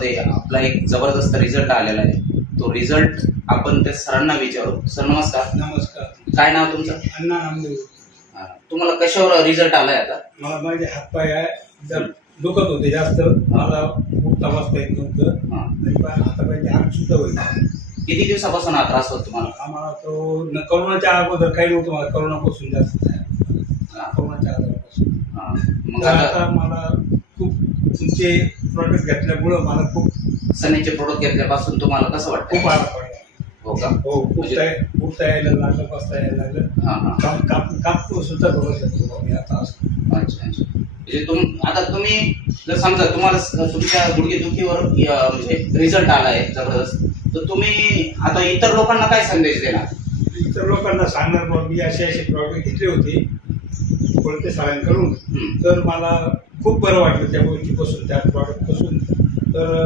आपला एक जबरदस्त रिझल्ट आलेला आहे. तो रिझल्ट आपण त्या सरांना विचारू. सर नमस्कार. नमस्कार. काय नाव तुमचं? अण्णा नामदेव. तुम्हाला कशावर रिझल्ट आलाय आता? मला माझे हातपाय जर दुखत होते जास्त, मला उठता बसता येत नव्हतं आणि हातापायचे हात सुद्धा व्हायचे. किती दिवसापासून हा त्रास होतो तुम्हाला? आम्हाला तो कोरोनाच्या अगोदर काही नव्हतं, मला कोरोनापासून जास्त कोरोनाच्या अगोदरपासून. मग आता मला खूप तुमचे प्रॉडक्ट घेतल्यामुळं मला खूप सनीचे प्रोडक्ट घेतल्यापासून तुम्हाला कसं वाटतं? खूप आराम पडला. हो का? हो, उठता यायला लागलं, बसता यायला लागलं. कापतो सुद्धा करू शकतो मी आता असं. अच्छा अच्छा. म्हणजे आता तुम्ही जर समजा तुम्हाला तुमच्या गुडघेदुखीवर म्हणजे रिझल्ट आला आहे जबरदस्त, तर तुम्ही आता इतर लोकांना काय संदेश देणार? इतर लोकांना सांगणार मग मी असे प्रॉडक्ट घेतले होते कोणते सगळ्यांकडून, तर मला खूप बरं वाटलं त्या गोष्टीपासून, त्या प्रॉडक्टपासून. तर